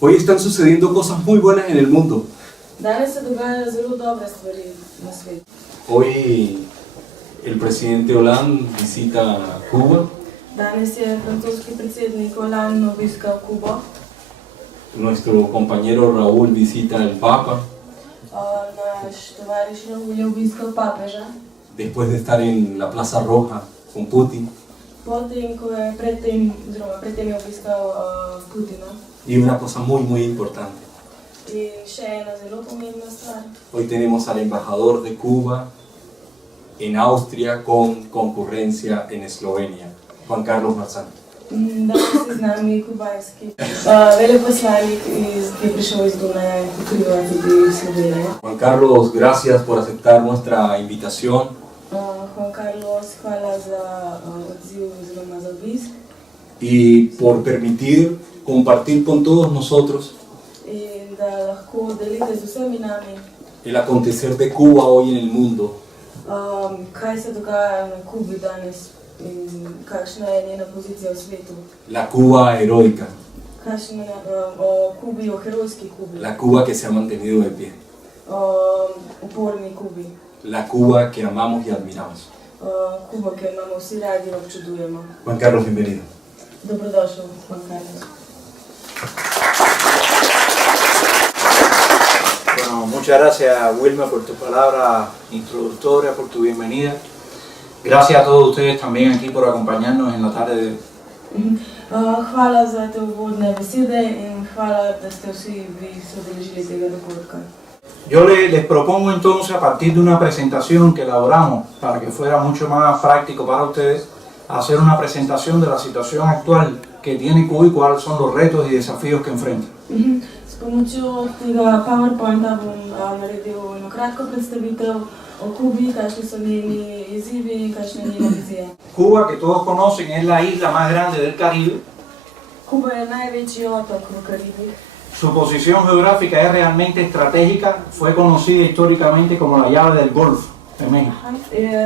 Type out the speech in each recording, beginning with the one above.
Hoy están sucediendo cosas muy buenas en el mundo. Hoy el presidente Hollande visita Cuba. Nuestro compañero Raúl visita al Papa. Después de estar en la Plaza Roja con Putin. Y una cosa muy importante. Hoy tenemos al embajador de Cuba en Austria con concurrencia en Eslovenia, Juan Carlos Marzano. Juan Carlos, gracias por aceptar nuestra invitación. Y por permitir compartir con todos nosotros el acontecer de Cuba hoy en el mundo. La Cuba heroica. La Cuba que se ha mantenido de pie. La Cuba que amamos y admiramos. Juan Carlos, bienvenido. Dobrodošel, Juan Carlos. Bueno, muchas gracias, Wilma, por tu palabra introductoria, por tu bienvenida. Gracias a todos ustedes también aquí por acompañarnos en la tarde de hoy. Hvala za te uvodne besede in hvala, da ste vsi vi se udeležili tega dogodka. Yo les propongo entonces, a partir de una presentación que elaboramos para que fuera mucho más práctico para ustedes, hacer una presentación de la situación actual que tiene Cuba y cuáles son los retos y desafíos que enfrenta. S pomočjo tega PowerPointa bom naredil eno kratko predstavitev o Kubi, kakšni so njeni izzivi, kakšna je njena vizija. Cuba, que todos conocen, es la isla más grande del Caribe. Kuba je največji otok v Karibih. Su posición geográfica es realmente estratégica, fue conocida históricamente como la llave del Golfo de México.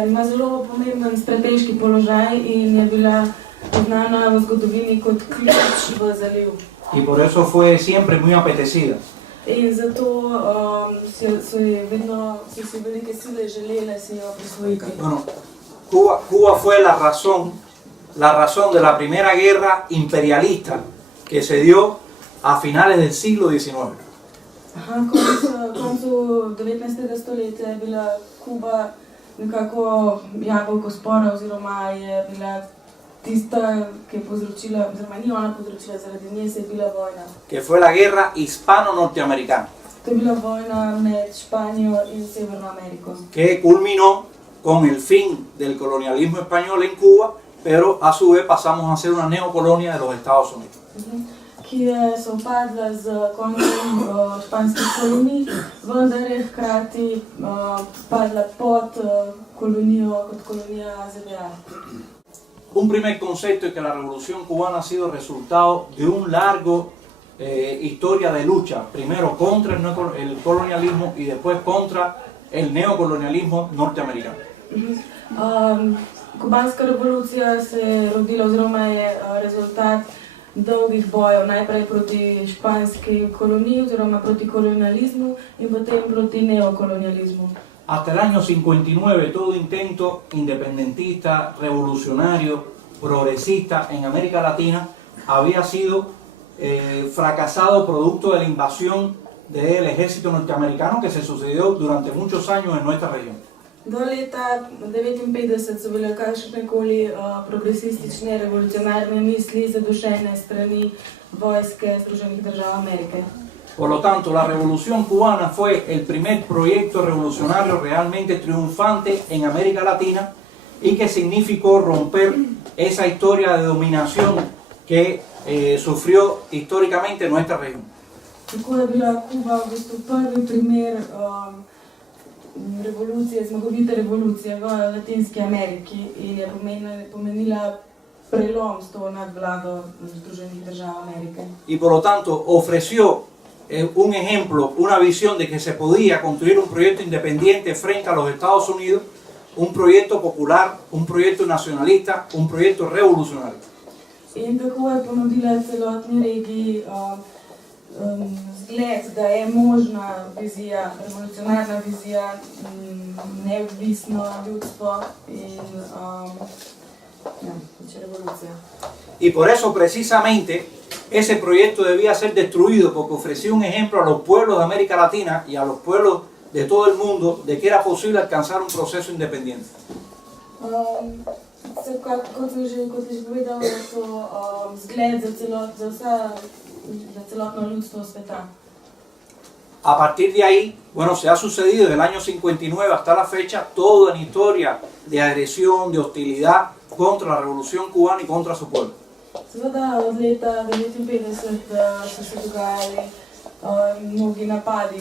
Ima zelo pomemben strateški položaj in je bila poznana v zgodovini kot ključ v zaliv. Y por eso fue siempre muy apetecida. In zato so si velike sile želele si jo prisvojiti. Bueno, Cuba fue la razón de la primera guerra imperialista que se dio a finales del siglo XIX. Koncu 19. stoletja je bila Kuba nekako jabolko spora oziroma je bila tista, ki je povzročila, oziroma ni ona povzročila, zaradi nje se je bila vojna. Que fue la guerra hispano-norteamericana. To je bila vojna med Španijo in Severno Ameriko. Que culminó con el fin del colonialismo español en Cuba, pero a su vez pasamos a ser una neocolonia de los Estados Unidos. Ki je sovpadla z koncem španskih kolonij, vendar je hkrati padla pod kolonijo kot kolonija ZDA. Un primer concepto es que la revolución cubana ha sido resultado de un largo historia de lucha, primero contra el colonialismo y después contra el neocolonialismo norteamericano. Kubanska revolucija se je rodila oziroma je rezultat dolgih bojev, najprej proti španski koloniji oziroma proti kolonializmu in potem proti neokolonializmu. Hasta el año 59 todo intento independentista, revolucionario, progresista en América Latina había sido fracasado producto de la invasión del ejército norteamericano que se sucedió durante muchos años en nuestra región. Do leta 1959 so bile kakršnekoli progresistične, revolucionarne misli zadušene strani vojske Združenih držav Amerike. Por lo tanto, la revolución cubana fue el primer proyecto revolucionario realmente triunfante en América Latina y que significó romper esa historia de dominación que sufrió históricamente nuestra región. Tako je bila Kuba v bistvu prvi primer revolucije, zmagovite revolucije v Latinski Ameriki in je pomenila prelom s to nadvlado Združenih držav Amerike. Y por lo tanto ofreció un ejemplo, una visión de que se podía construir un proyecto independiente frente a los Estados Unidos, un proyecto popular, un proyecto nacionalista, un proyecto revolucionario. In tako je ponudila celotni regiji zgled, da je možna vizija, revolucionarna vizija, neodvisno ljudstvo in revolucija. Y por eso precisamente ese proyecto debía ser destruido porque ofrecía un ejemplo a los pueblos de América Latina y a los pueblos de todo el mundo de que era posible alcanzar un proceso independiente. Kot je povedal, je to zgled za celotno ljudstvo sveta. A partir de ahí, bueno, se ha sucedido desde el año 59 hasta la fecha toda una historia de agresión, de hostilidad contra la revolución cubana y contra su pueblo. Seveda od leta 1959 so se dogajali mnogi napadi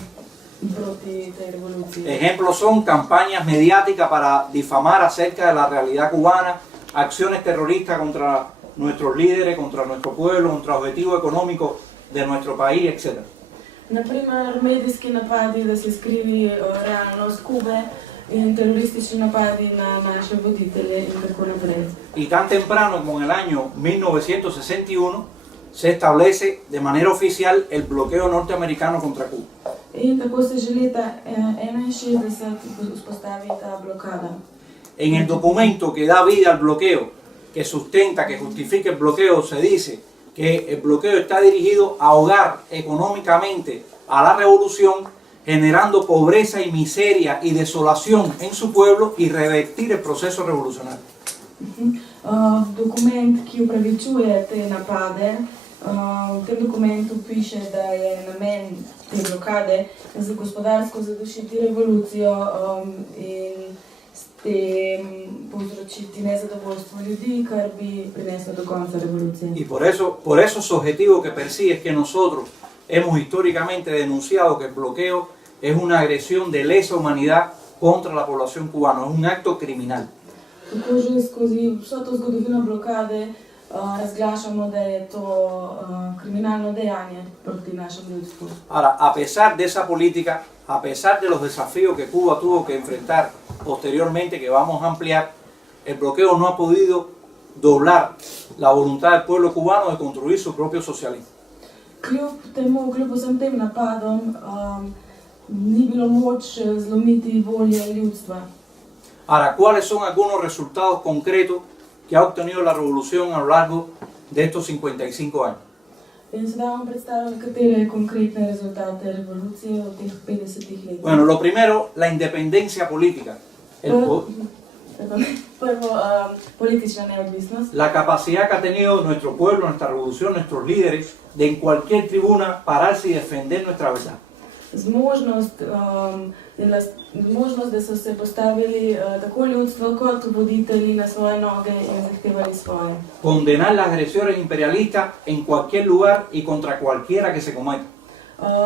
proti tej revoluciji. Ejemplos son campañas mediáticas para difamar acerca de la realidad cubana, acciones terroristas contra nuestros líderes, contra nuestro pueblo, contra objetivos económicos de nuestro país, etc. Naprimer, medijski napadi, da se skrivi realnost Kube in teroristični napadi na naše voditelje in tako naprej. Y tan temprano como en el año 1961 se establece de manera oficial el bloqueo norteamericano contra Cuba. In tako se že leta 1961 vzpostavi ta blokada. En el documento que da vida al bloqueo, que sustenta, que justifica el bloqueo, se dice que el bloqueo está dirigido a ahogar económicamente a la revolución, generando pobreza y miseria y desolación en su pueblo y revertir el proceso revolucionario. Dokument, ki upravičuje te napade, v tem dokumentu piše, da je namen te blokade za gospodarsko zadušiti revolucijo in s tem povzročiti nezadovoljstvo ljudi, kar bi prineslo do konca revolucije. Y por esos objetivos que persigue es que nosotros hemos históricamente denunciado que el bloqueo es una agresión de lesa humanidad contra la población cubana, es un acto criminal. Tako že skozi vso to zgodovino blokade razglašamo, da je to kriminalno dejanje proti našemu ljudstvu. Ahora, a pesar de esa política, a pesar de los desafíos que Cuba tuvo que enfrentar posteriormente, que vamos a ampliar, el bloqueo no ha podido doblar la voluntad del pueblo cubano de construir su propio socialismo. Kljub vsem tem napadom, ni bilo moč zlomiti volje ljudstva. Ahora, ¿cuáles son algunos resultados concretos que ha obtenido la revolución a lo largo de estos 55 años? In sedaj vam predstavljam nekatere konkretne rezultate revolucije v teh 50 letih. Bueno, lo primero, la independencia política. Prvo, politična neodvisnost. La capacidad que ha tenido nuestro pueblo, nuestra revolución, nuestros líderes, de en cualquier tribuna pararse y defender nuestra verdad. Zmožnost, da so se postavili tako ljudstvo kot voditelji na svoje noge in zahtevali svoje. Condenar las agresiones imperialistas en cualquier lugar y contra cualquiera que se cometa.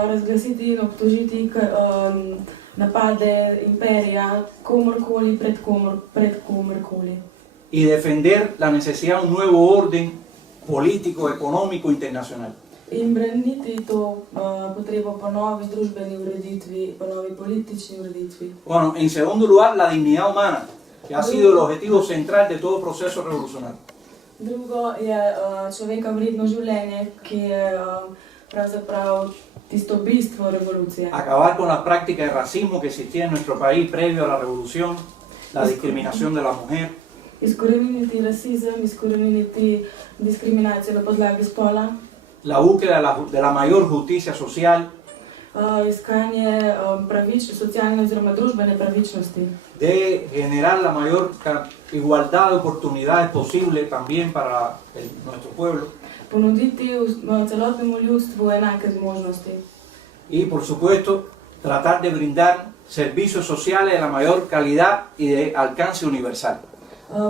Razglasiti in obtožiti napade imperija komorkoli pred komorkoli. Y defender la necesidad de un nuevo orden político, económico, internacional. In braniti to potrebo po novi družbeni ureditvi, po novi politični ureditvi. Bueno, en segundo lugar, la dignidad humana, que ha sido el objetivo central de todo proceso revolucionario. Drugo je človeka vredno življenje, ki je pravzaprav tisto bistvo revolucije. Acabar con la práctica de racismo que existía en nuestro país previo a la revolución, la discriminación de la mujer. Izkoreniniti rasizem, izkoreniniti diskriminacijo na podlagi spola. La búsqueda de la mayor justicia social, iskanje socialne oziroma družbene pravičnosti, de generar la mayor igualdad de oportunidades posible también para nuestro pueblo. Ponuditi celotnemu ljudstvu enake zmožnosti. Y por supuesto, tratar de brindar servicios sociales de la mayor calidad y de alcance universal.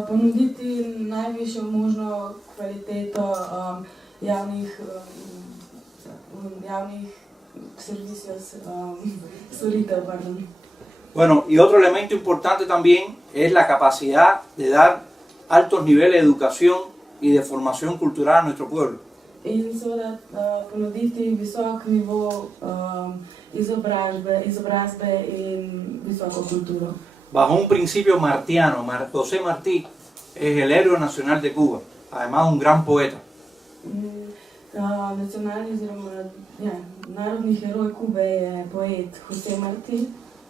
Ponuditi najvišjo možno kvaliteto javnih servicios, storitev, pardon. Bueno, y otro elemento importante también es la capacidad de dar altos niveles de educación y de formación cultural a nuestro pueblo. In seveda ponuditi visok nivo izobrazbe in visoko kulturo. Bajo un principio martiano, José Martí es el héroe nacional de Cuba. además un gran poeta. Nacionalni oziroma narodni heroj Kube je poet José Martí.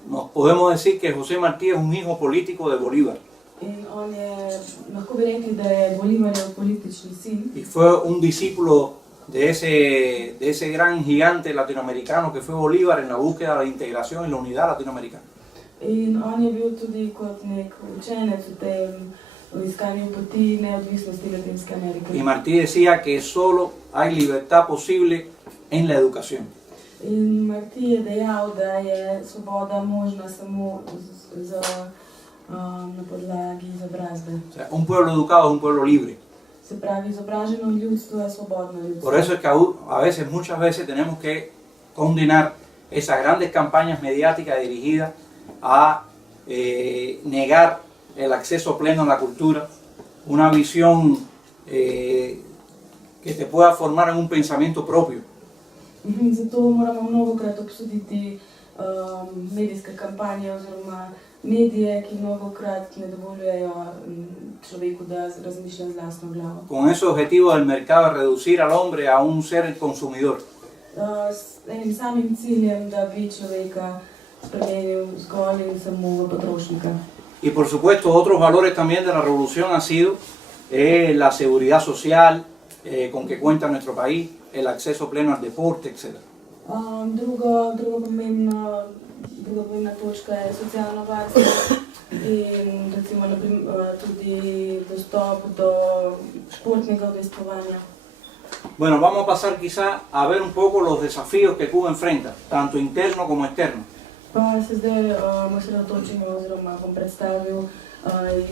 Nos podemos decir que José Martí es un hijo político de Bolívar. In on je, lahko bi rekli, da je Bolivarjev politični sin. Y fue un discípulo de ese gran gigante latinoamericano que fue Bolívar en la búsqueda de la integración y la unidad latinoamericana. In on je bil tudi kot nek učenec v iskanju poti neodvisnosti Latinske Amerike. Y Martí decía que solo hay libertad posible en la educación. In Martí je dejal, da je svoboda možna samo na podlagi izobrazbe. O sea, un pueblo educado es un pueblo libre. Se pravi, izobraženo ljudstvo je svobodno ljudstvo. Por eso es que muchas veces tenemos que condenar esas grandes campañas mediáticas dirigidas a negar el acceso pleno a la cultura, una visión que te pueda formar en un pensamiento propio. Zato moramo mnogokrat obsoditi medijske kampanje oziroma medije, ki mnogokrat ne dovoljujejo človeku, da razmišlja z lastno glavo. Con ese objetivo del mercado de reducir al hombre a un ser consumidor. S enim samim ciljem, da bi človeka spremenil zgolj in samo v potrošnika. Y por supuesto otros valores también de la revolución han sido la seguridad social con que cuenta nuestro país, el acceso pleno al deporte, etc. Druga pomembna točka je socialno varstvo in recimo tudi dostop do športnega udejstvovanja. Bueno, vamos a pasar quizá a ver un poco los desafíos que Cuba enfrenta, tanto interno como externo. Pa se zdaj osredotočimo oziroma bom predstavil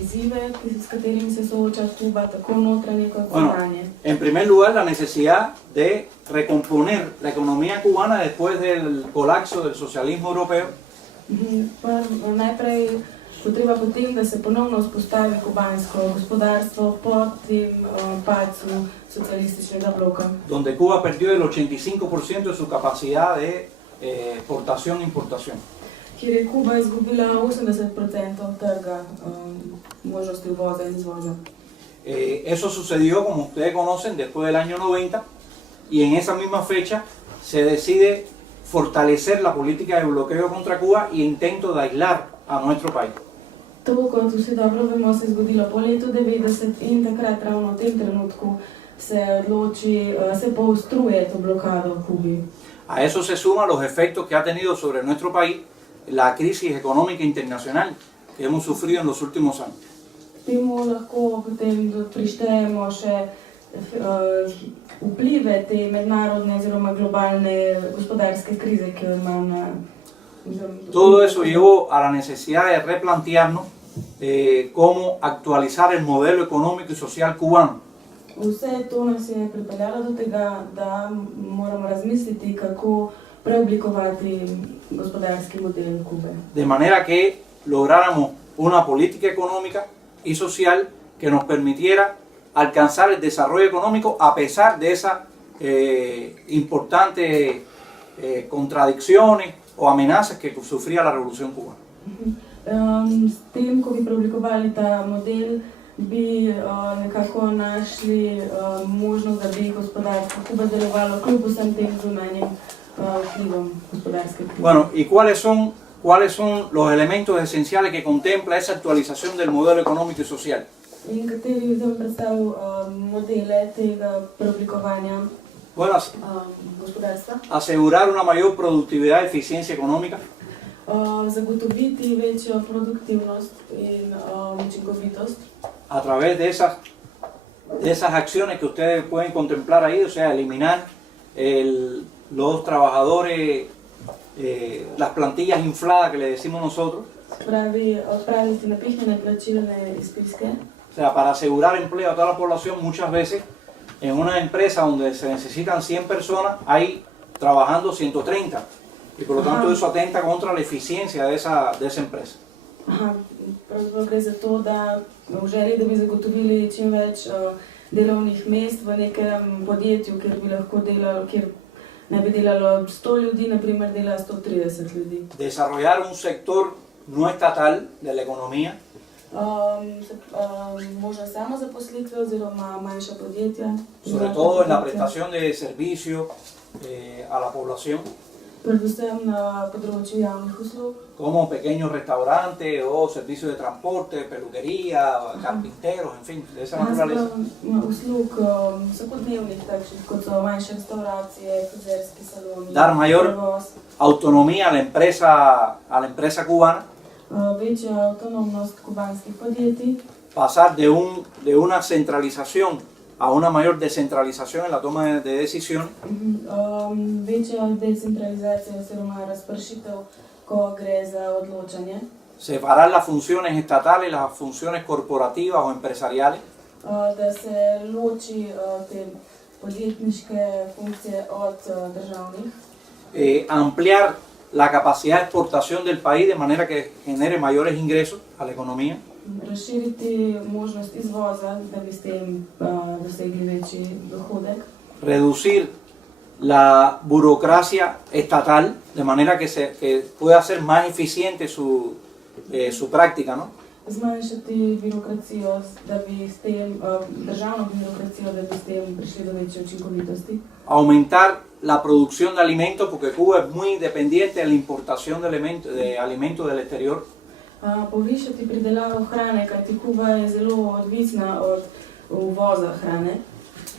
izzive, s katerimi se sooča Kuba, tako notranje kot zunanje. En primer lugar, la necesidad de recomponer la economía cubana después del colapso del socialismo europeo. Najprej potreba potem, da se ponovno vzpostavi kubansko gospodarstvo po tem padcu socialističnega bloka. Donde Cuba perdió el 85% de su capacidad de exportación e importación. Kjer je Kuba izgubila 80% trga možnosti uvoza in izvoza. Eso sucedió, como ustedes conocen, después del año 90 y en esa misma fecha se decide fortalecer la política de bloqueo contra Cuba y intento de aislar a nuestro país. To, kot vsi dobro vemo, se je zgodilo po letu 90 in takrat ravno v tem trenutku se odloči, se poostruje to blokado v Kubi. A eso se suman los efectos que ha tenido sobre nuestro país la crisis económica internacional que hemos sufrido en los últimos años. Temu lahko potem prištejemo še vplive te mednarodne oziroma globalne gospodarske krize, ki jo ima na... Todo eso llevó a la necesidad de replantearnos cómo actualizar el modelo económico y social cubano. Vse to nas je pripeljalo do tega, da moramo razmisliti, kako preoblikovati gospodarski model Kube. De manera que lográramos una política económica y social que nos permitiera alcanzar el desarrollo económico a pesar de esas importantes contradicciones o amenazas que sufría la revolución cubana. S tem, ko bi preoblikovali ta model, bi nekako našli možnost, da bi gospodarstvo Kuba delovalo kljub vsem tem zunanjim vplivom gospodarske krize. Bueno, ¿y cuáles son los elementos esenciales que contempla esa actualización del modelo económico y social? In kateri bom predstavil modele tega preoblikovanja Bueno, gospodarstva? asegurar una mayor productividad y eficiencia económica, Zagotoviti večjo produktivnost in učinkovitost a través de esas acciones que ustedes pueden contemplar ahí, o sea, eliminar los trabajadores, las plantillas infladas que le decimos nosotros, se pravi, odpraviti napihnjene plačilne izpiske. o sea, para asegurar empleo a toda la población. Muchas veces en una empresa donde se necesitan 100 personas, hay trabajando 130 y por lo tanto eso atenta contra la eficiencia de esa empresa. Pravzaprav gre za to, da v želji, da bi zagotovili čim več delovnih mest v nekem podjetju, kjer ne bi delalo 100 ljudi, naprimer dela 130 ljudi. Desarrollar un sector no estatal de la economía Možno samozaposlitve oziroma manjša podjetja. sobre todo en la prestación de servicios a la población, Predvsem na področju javnih uslug, como pequeños restaurantes o servicios de transporte, peluquería, carpinteros, en fin, de esa naturaleza. uslug vsakodnevnih, takšnih kot so manjše restauracije, frizerski saloni, Dar mayor prevoz, autonomía a la empresa cubana, večja avtonomnost kubanskih podjetij, pasar de una centralización a una mayor descentralización en la toma de decisiones, večja decentralizacija oziroma razpršitev, ko gre za odločanje, separar las funciones estatales y las funciones corporativas o empresariales, da se loči te podjetniške funkcije od državnih, ampliar la capacidad de exportación del país de manera que genere mayores ingresos a la economía, razširiti možnost izvoza, da bi s tem dosegli večji dohodek, reducir la burocracia estatal de manera que pueda ser más eficiente su práctica, ¿no? zmanjšati birokracijo, da bi s tem, državno birokracijo, da bi s tem prišli do večje učinkovitosti. Aumentar la producción de alimentos porque Cuba es muy dependiente de la importación de alimentos del exterior. Povišati pridelavo hrane, kajti Kuba je zelo odvisna od uvoza hrane.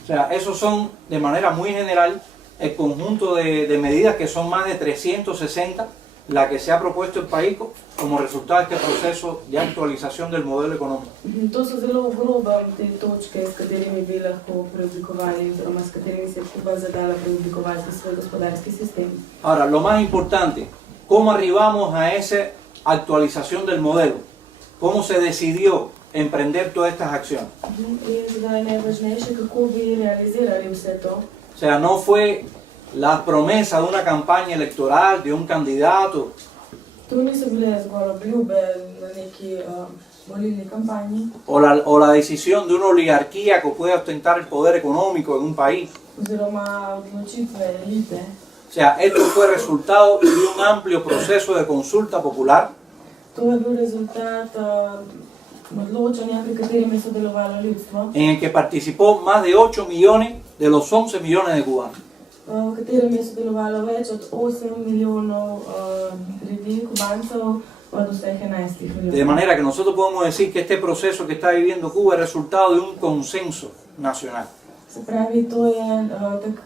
O sea, esos son de manera muy general el conjunto de medidas que son más de 360 la que se ha propuesto el país como resultado de este proceso de actualización del modelo económico. To so zelo grobe te točke, s katerimi bi lahko preoblikovali oziroma s katerimi se je Kuba zadala preoblikovati svoj gospodarski sistem. Ahora, lo más importante, ¿cómo arribamos a esa actualización del modelo? ¿Cómo se decidió emprender todas estas acciones? In zdaj najvažnejše, kako bi realizirali vse to. O sea, no fue la promesa de una campaña electoral, de un candidato, To niso bile zgolj obljube na neki volilni kampanji o la decisión de una oligarquía que puede ostentar el poder económico en un país. oziroma odločitve elite. O sea, esto fue resultado de un amplio proceso de consulta popular To je bil rezultat odločanja, pri katerem je sodelovalo ljudstvo, en el que participó más de 8 millones de los 11 millones de cubanos. v katerem je sodelovalo več od 8 milijonov ljudi, Kubancev, od vseh 11 De milijonov. manera que nosotros podemos decir que este proceso que está viviendo Cuba es resultado de un consenso nacional. Se pravi, to je tak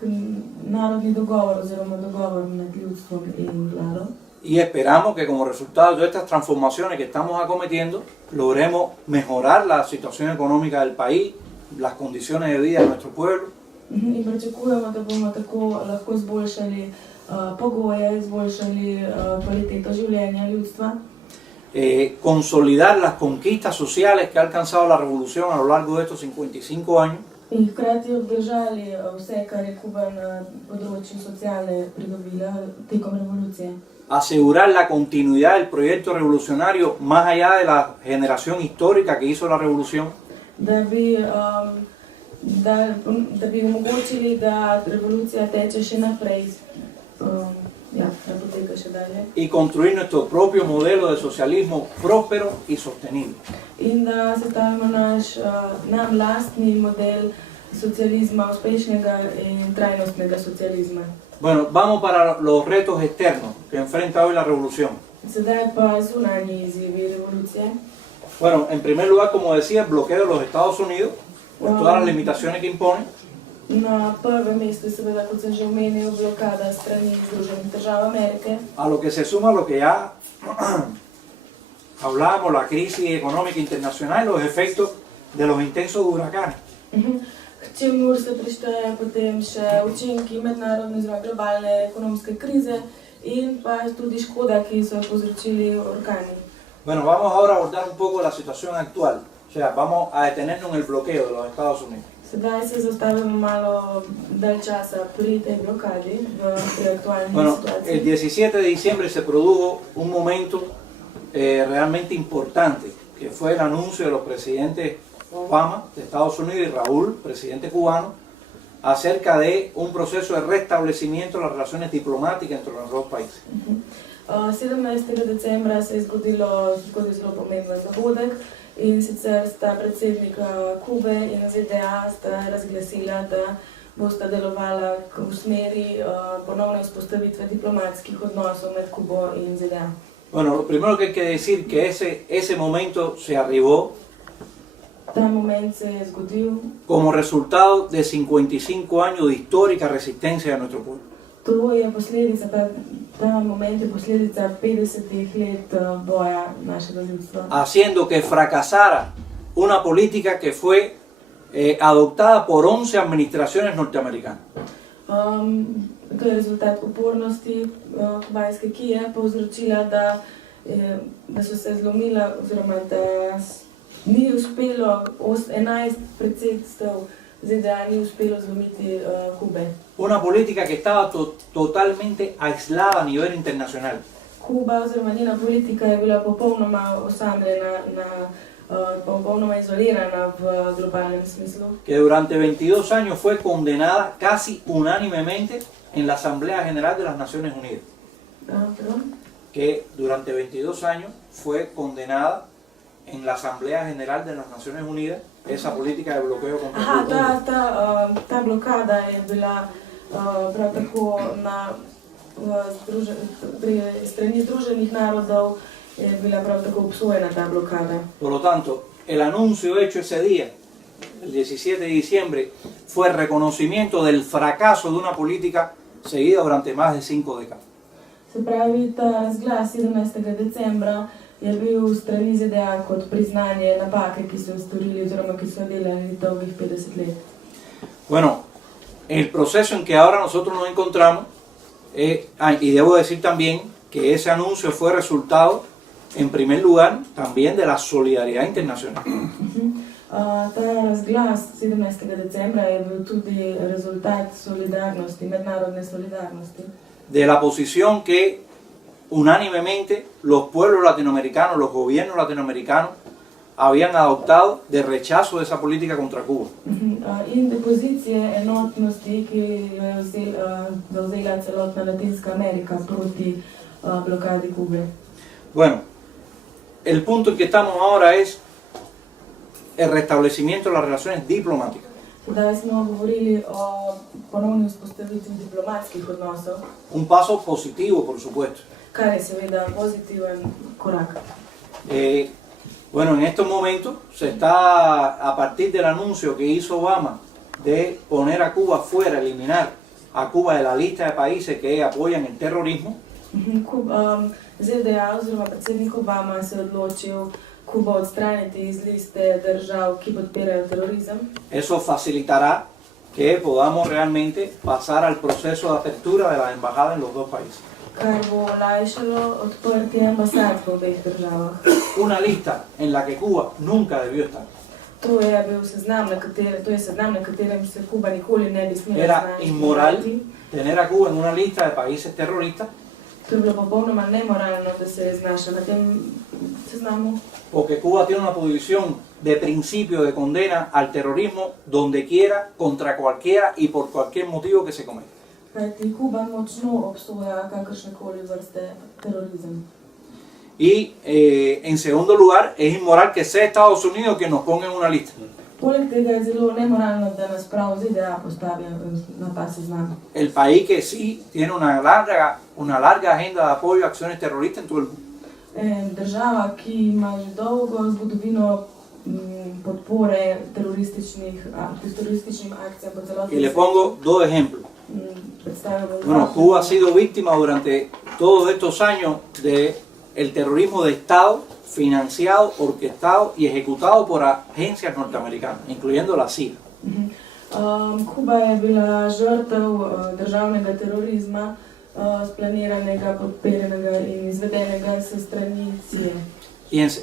narodni dogovor oziroma dogovor med ljudstvom in vlado. Y esperamos que como resultado de estas transformaciones que estamos acometiendo, logremos mejorar la situación económica del país, las condiciones de vida de nuestro pueblo, In pričakujemo, da bomo tako lahko izboljšali pogoje, izboljšali kvaliteto življenja ljudstva, consolidar las conquistas sociales que ha alcanzado la revolución a lo largo de estos 55 años, in hkrati obdržali vse, kar je Kuba na področju socialne pridobila tekom revolucije. asegurar la continuidad del proyecto revolucionario más allá de la generación histórica que hizo la revolución, Da bi omogočili, da revolucija teče še naprej, da poteka še dalje. y construir nuestro propio modelo de socialismo próspero y sostenible. In da sestavimo nam lastni model socializma, uspešnega in trajnostnega socializma. Bueno, vamos para los retos externos que enfrenta hoy la revolución. Sedaj pa zunanji izzivi revolucije. Bueno, en primer lugar, como decía, el bloqueo de los Estados Unidos, con todas las limitaciones que impone. Na prvem mestu je seveda, kot sem že omenil, blokada strani Združenih držav Amerike. A lo que se suma lo que ya hablábamos, la crisis económica internacional y los efectos de los intensos huracanes. K čemur se prišteje potem še učinki mednarodne oziroma globalne ekonomske krize in pa tudi škoda, ki so jo povzročili orkani. Bueno, vamos ahora a abordar un poco la situación actual. O sea, vamos a detenernos en el bloqueo de los Estados Unidos. Sedaj se zaustavimo malo dalj časa pri tej blokadi v tej aktualni Bueno, situaciji. el 17 de diciembre se produjo un momento realmente importante, que fue el anuncio de los presidentes Obama de Estados Unidos y Raúl, presidente cubano, acerca de un proceso de restablecimiento de las relaciones diplomáticas entre los dos países. 17. decembra se je zgodil zelo pomemben dogodek In sicer sta predsednika Kube in ZDA sta razglasila, da bosta delovala v smeri ponovne vzpostavitve diplomatskih odnosov med Kubo in ZDA. Bueno, lo primero que hay que decir que ese momento se arribó Ta moment se je zgodil. como resultado de 55 años de histórica resistencia de nuestro pueblo. To je posledica, ta moment je posledica 50 let boja našega ljudstva. Haciendo que fracasara una política que fue adoptada por 11 administraciones norteamericanas. To je rezultat upornosti kubajske, ki je povzročila, da so se zlomila, oziroma da ni uspelo 11 predsedstev ZDA ni uspelo zlomiti Kube. Una política que estaba totalmente aislada a nivel internacional. Kuba oziroma njena politika je bila popolnoma osamljena, popolnoma izolirana v globalnem smislu. Que durante 22 años fue condenada casi unánimemente en la Asamblea General de las Naciones Unidas. Que durante 22 años fue condenada en la Asamblea General de las Naciones Unidas esa política de bloqueo contra Cuba. Ta blokada je bila prav tako pri strani Združenih narodov je bila prav tako obsojena ta blokada. Por lo tanto, el anuncio hecho ese día, el 17 de diciembre, fue el reconocimiento del fracaso de una política seguida durante más de 5 décadas. Se pravi, ta razglas 17. decembra je bil strani ZDA kot priznanje napake, ki so jo storili oziroma ki so jo delali dolgih 50 let. Bueno, el proceso en que ahora nosotros nos encontramos, y debo decir también que ese anuncio fue resultado, en primer lugar, también de la solidaridad internacional. Ta razglas 17. decembra je bil tudi rezultat solidarnosti, mednarodne solidarnosti. De la posición que unánimemente los pueblos latinoamericanos, los gobiernos latinoamericanos habían adoptado de rechazo de esa política contra Cuba. In de pozicije enotnosti, ki je zauzela celotna Latinska Amerika proti blokadi Kube. Bueno, el punto en que estamos ahora es el restablecimiento de las relaciones diplomáticas. Zdaj smo govorili o ponovni vzpostavitvi diplomatskih odnosov, Un paso positivo, por supuesto. kar je seveda pozitiven korak. Bueno, en estos momentos se está, a partir del anuncio que hizo Obama de poner a Cuba fuera, eliminar a Cuba de la lista de países que apoyan el terrorismo, ZDA oziroma predsednik Obama se je odločil Kubo odstraniti iz liste držav, ki podpirajo terorizem. eso facilitará que podamos realmente pasar al proceso de apertura de las embajadas en los dos países. Kar bo olajšalo odprtje ambasad v obeh državah. Una lista en la que Cuba nunca debió estar. To je bil seznam, na katerem se Kuba nikoli ne bi smela Era znajti. inmoral tener a Cuba en una lista de países terroristas To je bilo popolnoma nemoralno, da se je znašla na tem seznamu. porque Cuba tiene una posición de principio de condena al terrorismo donde quiera, contra cualquiera y por cualquier motivo que se cometa. Kajti Kuba močno obsoja kakršnekoli vrste terorizem. Y en segundo lugar, es inmoral que sea Estados Unidos quien nos ponga en una lista. Poleg tega je zelo nemoralno, da nas prav ZDA postavijo na ta seznam. El país que sí tiene una larga agenda de apoyo a acciones terroristas en todo el mundo. Država, ki ima že dolgo zgodovino podpore terorističnim akcijam po celotnem Y le pongo dos ejemplos. Predstavljamo Bueno, Cuba ha sido víctima durante todos estos años del terrorismo de Estado, financiado, orquestado y ejecutado por agencias norteamericanas, incluyendo la CIA. Kuba je bila žrtev državnega terorizma, splaniranega, podpiranega in izvedenega s strani CIA.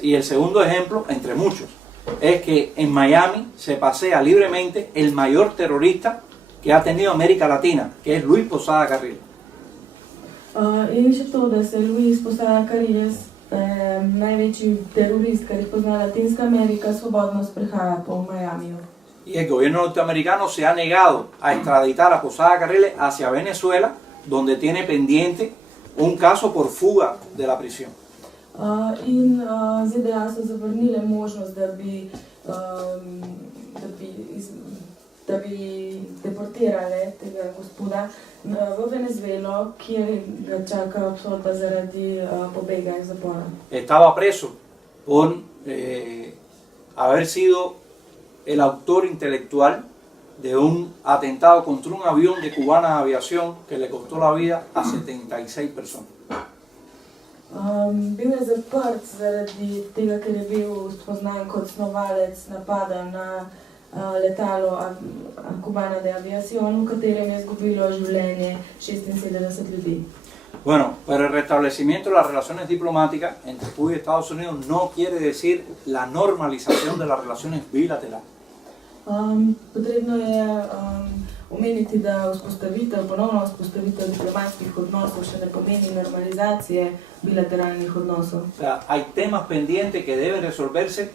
Y el segundo ejemplo, entre muchos, es que en Miami se pasea libremente el mayor terrorista que ha tenido América Latina, que es Luis Posada Carril. In še to, da se Luis Posada Carriles, največji terorist, kar jih pozna Latinska Amerika, svobodno sprehaja po Miamiju. Y el gobierno norteamericano se ha negado a extraditar a Posada Carriles hacia Venezuela, donde tiene pendiente un caso por fuga de la prisión. ZDA so zavrnile možnost, da bi deportirale tega gospoda v Venezuelo, kjer ga čaka obsodba zaradi pobega iz zapora. Estaba preso por haber sido el autor intelectual de un atentado contra un avión de Cubana Aviación que le costó la vida a 76 personas. Bil je zaprt zaradi tega, ker je bil spoznan kot snovalec napada na letalo Cubana de Aviación, v katerem je izgubilo življenje 76 ljudi. Bueno, pero el restablecimiento de las relaciones diplomáticas entre Cuba y Estados Unidos no quiere decir la normalización de las relaciones bilaterales. Potrebno je omeniti, da ponovno vzpostavitev diplomatskih odnosov še ne pomeni normalizacije bilateralnih odnosov. O sea, hay temas pendientes que deben resolverse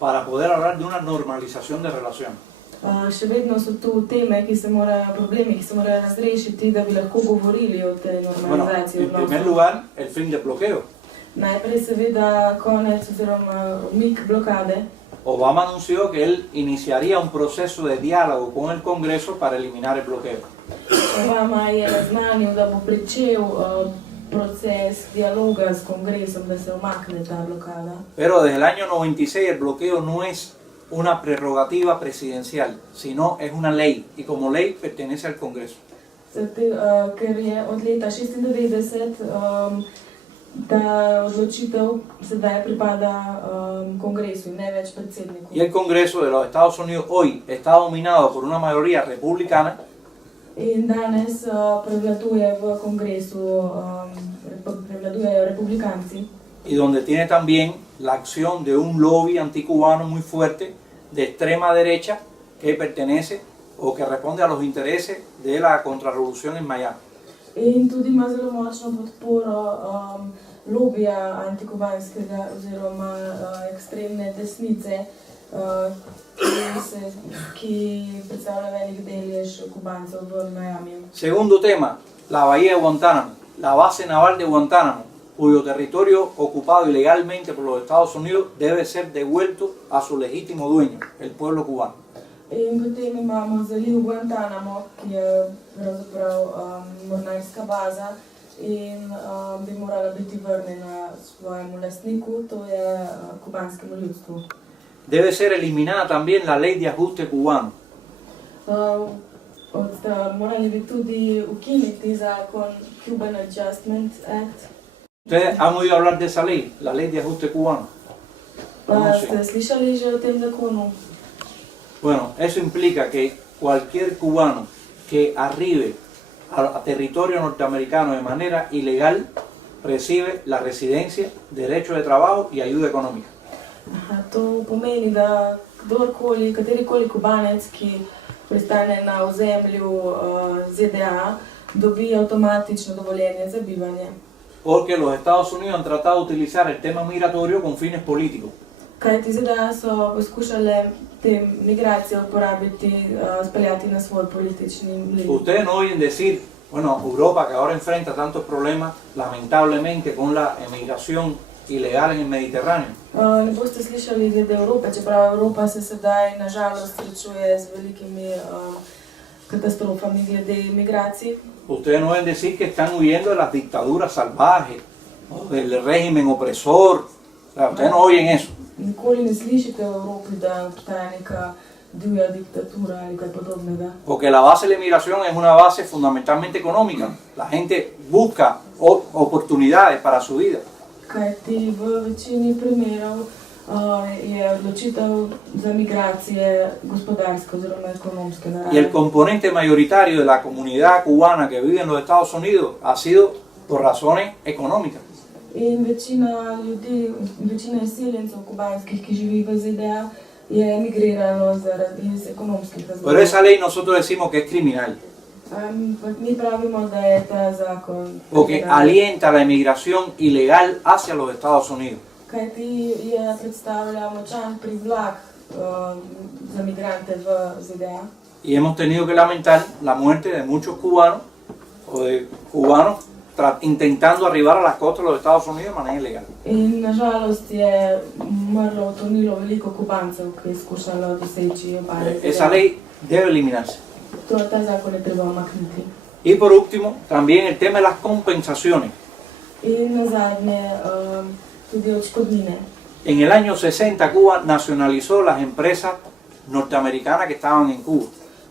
para poder hablar de una normalización de relaciones. Še vedno so tu teme, problemi, ki se morajo razrešiti, da bi lahko govorili o tej normalizaciji En primer odnosov. lugar, el fin del bloqueo. Najprej seveda konec oziroma umik blokade. Obama anunció que él iniciaría un proceso de diálogo con el Congreso para eliminar el bloqueo. Obama je naznanil, da bo pričel proces dialoga s kongresom, da se umakne ta blokada. Pero desde el año 96 el bloqueo no es una prerrogativa presidencial, sino es una ley y como ley pertenece al Congreso. Ker je od leta 96 ta odločitev sedaj pripada kongresu in ne več predsedniku. Y el Congreso de los Estados Unidos hoy está dominado por una mayoría republicana In danes prevladuje v kongresu, prevladujejo republikanci. y donde tiene también la acción de un lobby anticubano muy fuerte de extrema derecha que pertenece o que responde a los intereses de la contrarrevolución en Miami. In tudi ima zelo močno podporo lobija antikubanskega oziroma ekstremne desnice, ki predstavlja velik delež Kubancev v Miami. Segundo tema, la bahía de Guantánamo, la base naval de Guantánamo, cuyo territorio ocupado ilegalmente por los Estados Unidos debe ser devuelto a su legítimo dueño, el pueblo cubano. In potem imamo zaliv Guantánamo, ki je pravzaprav mornarska baza in bi morala biti vrnjena svojemu lastniku, to je kubanskemu ljudstvu. Debe ser eliminada también la ley de ajuste cubano. Morali bi tudi ukiniti zakon Cuban Adjustment Act. ¿Ustedes han oído hablar de esa ley, la ley de ajuste cubano? Ste slišali že o tem zakonu? Bueno, eso implica que cualquier cubano que arribe a territorio norteamericano de manera ilegal recibe la residencia, derecho de trabajo y ayuda económica. To pomeni, da katerikoli Kubanec, ki pristane na ozemlju ZDA, dobi avtomatično dovoljenje za bivanje. Porque los Estados Unidos han tratado de utilizar el tema migratorio con fines políticos. Kajti ZDA so poskušale te migracije uporabiti, speljati na svoj politični vpliv. Ustedes no oyen decir, bueno, Europa que ahora enfrenta tantos problemas, lamentablemente, con la emigración ilegal en el Mediterráneo. Ne boste slišali glede Evrope, čeprav Evropa se sedaj nažalost srečuje z velikimi katastrofami glede migracij. Ustedes no oyen decir que están huyendo de las dictaduras salvajes, ¿no? Del régimen opresor. O sea, ustedes no oyen eso. Nikoli ne slišite v Evropi, da obstaja neka divja diktatura ali kaj podobnega. Porque la base de la inmigración es una base fundamentalmente económica. La gente busca oportunidades para su vida. Kajti v večini primerov je odločitev za migracije gospodarske oziroma ekonomske narave. Y el componente mayoritario de la comunidad cubana que vive en los Estados Unidos ha sido por razones económicas. In večina ljudi, večina izseljencev kubanskih, ki živi v ZDA, je emigriralo iz ekonomskih razlogov. Pero esa ley nosotros decimos que es criminal. Mi pravimo, da je ta zakon Porque alienta la emigración ilegal hacia los Estados Unidos. Kajti je predstavlja močan privlak za migrante v ZDA. Y hemos tenido que lamentar la muerte de muchos cubanos o de cubanos intentando arribar a las costas de los Estados Unidos de manera ilegal. In nažalost je umrlo, utonilo veliko Kubancev, ki je skušalo doseči obalne Esa ley debe eliminarse. Ta zakon je treba omakniti. Y por último, también el tema de las compensaciones. In nazadnje tudi odškodnine. En el año 60 Cuba nacionalizó las empresas norteamericanas que estaban en Cuba.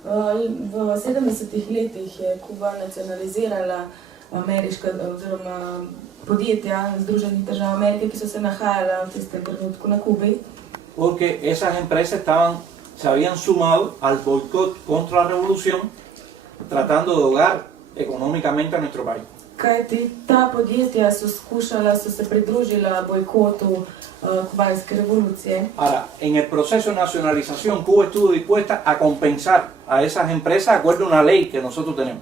V 70-ih letih je Kuba nacionalizirala ameriška oziroma podjetja Združenih držav Amerike, ki so se nahajala v tistem trenutku na Kubi. Porque esas empresas se habían sumado al boicot contra la revolución, tratando de ahogar económicamente a nuestro país. Kajti ta podjetja so se pridružila bojkotu kubanske revolucije. Ahora, en el proceso de nacionalización, Cuba estuvo dispuesta a compensar a esas empresas de acuerdo a una ley que nosotros tenemos.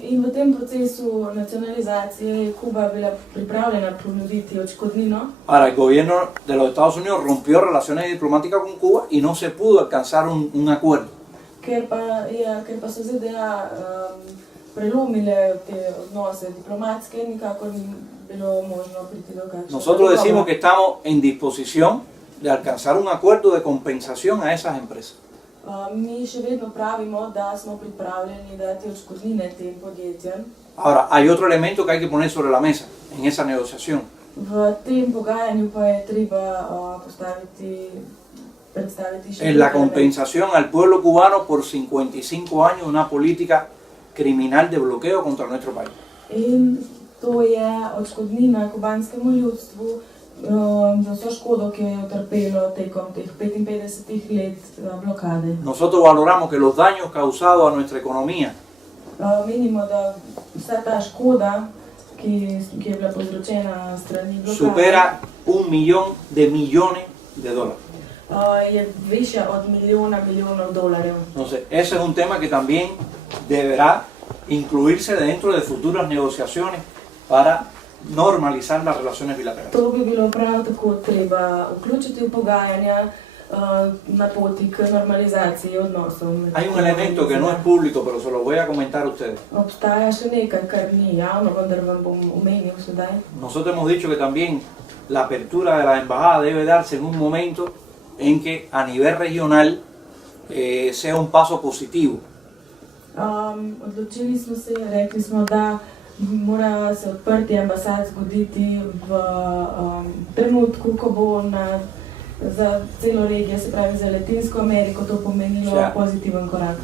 In v tem procesu nacionalizacije je Kuba bila pripravljena ponuditi odškodnino. Ahora, el gobierno de los Estados Unidos rompió relaciones diplomáticas con Cuba y no se pudo alcanzar un acuerdo. Ker pa so ZDA prelomile te odnose diplomatske, nikakor ni bilo možno priti do kakšnega. Nosotros decimos que estamos en disposición de alcanzar un acuerdo de compensación a esas empresas. Mi še vedno pravimo, da smo pripravljeni dati odškodnine tem podjetjem. Ahora, hay otro elemento que hay que poner sobre la mesa en esa negociación. V tem pogajanju pa je treba predstaviti še En la compensación al pueblo cubano por 55 años de una política criminal de bloqueo contra nuestro país. In to je odškodnina kubanskemu ljudstvu za vso škodo, ki je utrpelo tekom teh 55 let blokade. Nosotros valoramos que los daños causados a nuestra economía Menimo, da vsa ta škoda, ki je bila povzročena strani blokade, supera 1 millón de millones de dólares. je višja od milijonov dolarjev. Entonces, ese es un tema que también deberá incluirse dentro de futuras negociaciones para normalizar las relaciones bilaterales. To bi bilo prav tako treba vključiti v pogajanja na poti k normalizaciji odnosov. Hay un elemento que no es público, pero se lo voy a comentar a ustedes. Obstaja še nekaj, kar ni javno, vendar vam bom omenil sedaj. Nosotros hemos dicho que también la apertura de la embajada debe darse en un momento en que a nivel regional sea un paso positivo. Odločili smo se, rekli smo, da mora se odprtje ambasad zgoditi v trenutku, ko bo za celo regijo, se pravi za Latinsko Ameriko, to pomenilo pozitiven korak.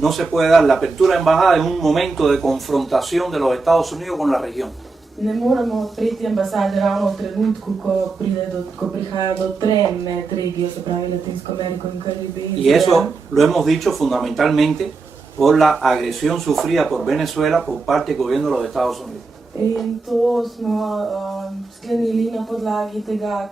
No se puede dar la apertura de embajada en un momento de confrontación de los Estados Unidos con la región. Ne moramo odpreti ambasade ravno v trenutku, ko prihaja do trenj med regijo, se pravi Latinsko Ameriko in Karibijo. Y eso lo hemos dicho fundamentalmente por la agresión sufrida por Venezuela por parte del gobierno de los Estados Unidos. In to smo sklenili na podlagi tega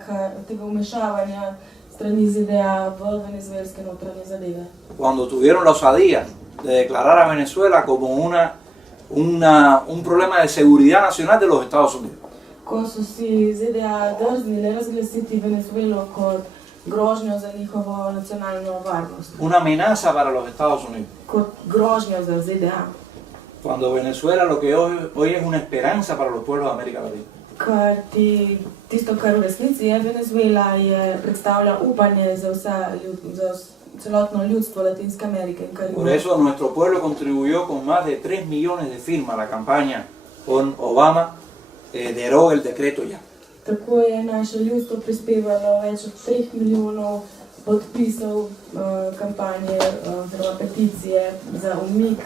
vmešavanja strani ZDA v venezuelske notranje zadeve. Cuando tuvieron la osadía de declarar a Venezuela como un problema de seguridad nacional de los Estados Unidos. Ko so si ZDA drznile razglasiti Venezuelo kot grožnjo za njihovo nacionalno varnost. Una amenaza para los Estados Unidos. Kot grožnjo za ZDA. Cuando Venezuela lo que hoy es una esperanza para los pueblos de América Latina. Ker tisto, kar v resnici je Venezuela, predstavlja upanje za celotno ljudstvo Latinske Amerike in Karibov. Por eso nuestro pueblo contribuyó con más de 3 millones de firmas a la campaña con Obama, deroga el decreto ya. Tako je naše ljudstvo prispevalo več od 3 milijonov podpisov kampanje oziroma peticije za umik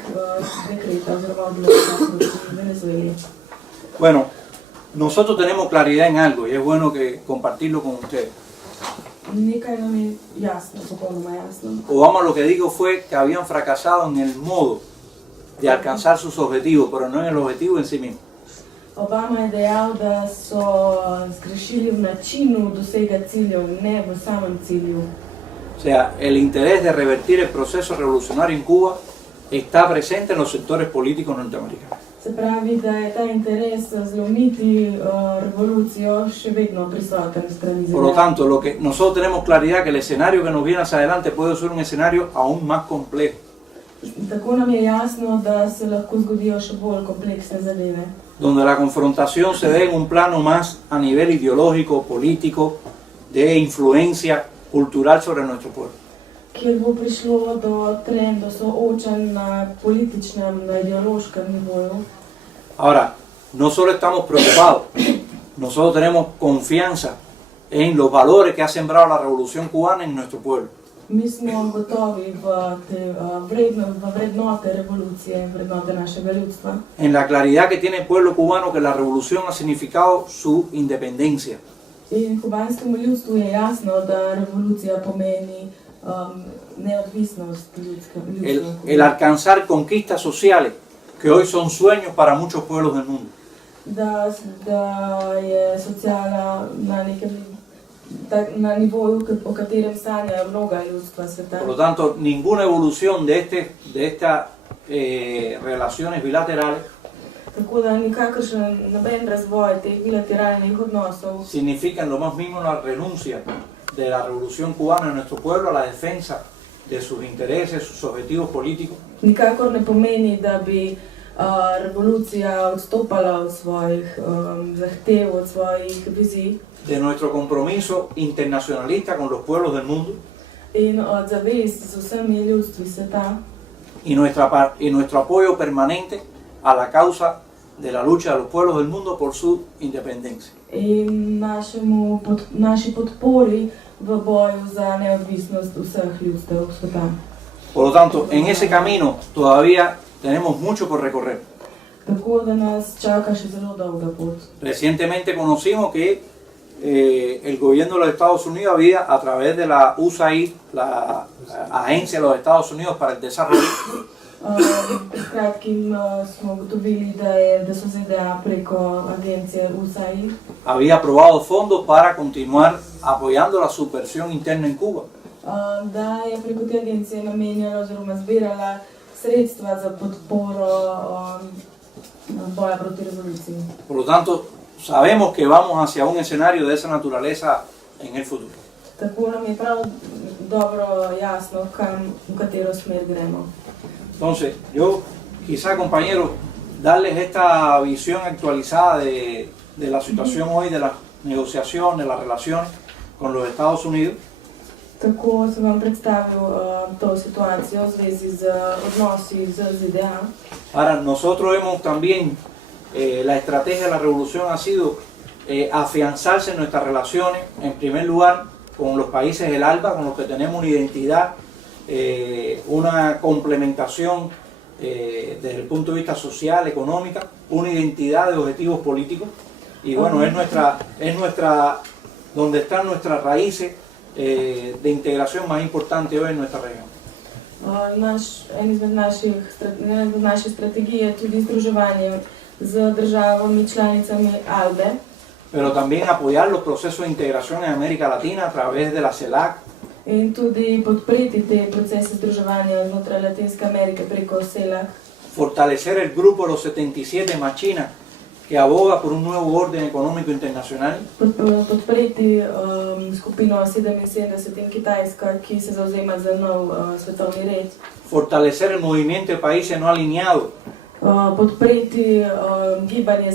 dekreta oziroma odloka proti Venezueli. Bueno, nosotros tenemos claridad en algo y es bueno que compartirlo con ustedes. Nekaj nam je jasno, popolnoma jasno. Obama lo que dijo fue que habían fracasado en el modo de alcanzar sus objetivos, pero no en el objetivo en sí mismo. Obama je dejal, da so zgrešili v načinu dosega ciljev, ne v samem cilju. O sea, el interés de revertir el proceso revolucionario en Cuba está presente en los sectores políticos norteamericanos. Se pravi, da je ta interes zlomiti revolucijo še vedno prisoten strani ZDA. Por lo tanto, lo que nosotros tenemos claridad que el escenario que nos viene hacia adelante puede ser un escenario aún más complejo. Tako nam je jasno, da se lahko zgodijo še bolj kompleksne zadeve, donde la confrontación se dé en un plano más a nivel ideológico, político, de influencia cultural sobre nuestro pueblo. kjer bo prišlo do trendov soočanj na političnem, na ideološkem nivoju. Ahora, no solo estamos preocupados, nosotros tenemos confianza en los valores que ha sembrado la Revolución Cubana en nuestro pueblo. Mi smo gotovi v vrednote revolucije in vrednote našega ljudstva. En la claridad que tiene el pueblo cubano que la revolución ha significado su independencia. In kubanskemu ljudstvu je jasno, da revolucija pomeni neodvisnost ljudstva. El alcanzar conquistas sociales que hoy son sueños para muchos pueblos del mundo. Da je sociala na nivoju, o katerem sanjajo mnoga ljudstva sveta. Por lo tanto, ninguna evolución de estas relaciones bilaterales Tako da nikakršen noben razvoj teh bilateralnih odnosov significa en lo más mínimo la renuncia de la revolución cubana en nuestro pueblo a la defensa de sus intereses, sus objetivos políticos. nikakor ne pomeni, da bi revolucija odstopala od svojih zahtev, od svojih vizij De nuestro compromiso internacionalista con los pueblos del mundo in od zavez z vsemi ljudstvi sveta y nuestro apoyo permanente a la causa de la lucha de los pueblos del mundo por su independencia. in naši podpori v boju za neodvisnost vseh ljudstev sveta. Por lo tanto, en ese camino todavía tenemos mucho por recorrer. Tako da nas čaka še zelo dolga pot. Recientemente conocimos que el gobierno de los Estados Unidos había, a través de la USAID, la Agencia de los Estados Unidos para el Desarrollo, Pred kratkim smo ugotovili, da so ZDA preko agencije USAID había aprobado fondos para continuar apoyando la subversión interna en Cuba. da je preko te agencije namenjala oziroma zbirala sredstva za podporo boja proti revoluciji. Por lo tanto, sabemos que vamos hacia un escenario de esa naturaleza en el futuro. Tako nam je prav dobro jasno, v katero smer gremo. Entonces, yo quizá, compañeros, darles esta visión actualizada de la situación hoy, de las negociaciones, de las relaciones con los Estados Unidos. Tako sem vam predstavil to situacijo v zvezi z odnosi z ZDA. Ahora, nosotros hemos también, la estrategia de la revolución ha sido afianzarse en nuestras relaciones, en primer lugar, con los países del ALBA, con los que tenemos una identidad, una complementación desde el punto de vista social, económica, una identidad de objetivos políticos. Y bueno, es nuestra, donde están nuestras raíces de integración más importante hoy en nuestra región. En izmed naše strategije je tudi združevanje z državami članicami ALBE, Pero también apoyar los procesos de integración en América Latina a través de la CELAC, in tudi podpreti te procese združevanja znotraj Latinske Amerike preko CELAC, fortalecer el grupo de los 77 más China, que aboga por un nuevo orden económico internacional, podpreti skupino 77 in Kitajska, ki se zavzema za nov svetovni red, fortalecer el movimiento de países no alineados, podpreti gibanje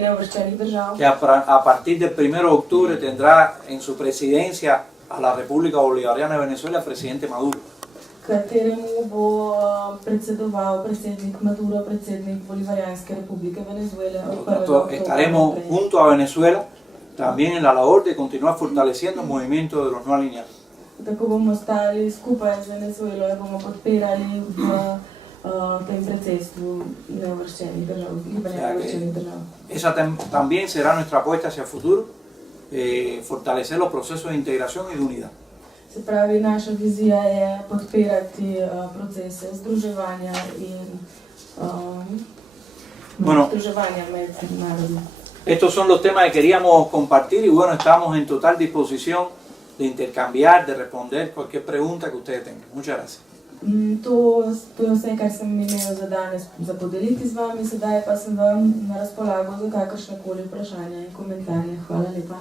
neuvrščenih držav, que a partir del 1 de octubre tendrá en su presidencia a la República Bolivariana de Venezuela el presidente Maduro. kateremu bo predsedoval predsednik Maduro, predsednik Bolivarijanske republike Venezuele. Por lo tanto, estaremos junto a Venezuela también en la labor de continuar fortaleciendo el movimiento de los no alineados. Tako bomo stali skupaj z Venezuelo in bomo podpirali v tem predsedstvu neuvrščenih držav, gibanja neuvrščenih držav. Esa también será nuestra apuesta hacia el futuro, fortalecer los procesos de integración y de unidad. Se pravi, naša vizija je podpirati procese združevanja in združevanja med narodi. Estos son los temas que queríamos compartir y bueno, estamos en total disposición de intercambiar, de responder cualquier pregunta que ustedes tengan. Muchas gracias. To je vse, kar sem imel za danes za podeliti z vami, sedaj pa sem vam na razpolago za kakršnekoli vprašanja in komentarje. Hvala lepa.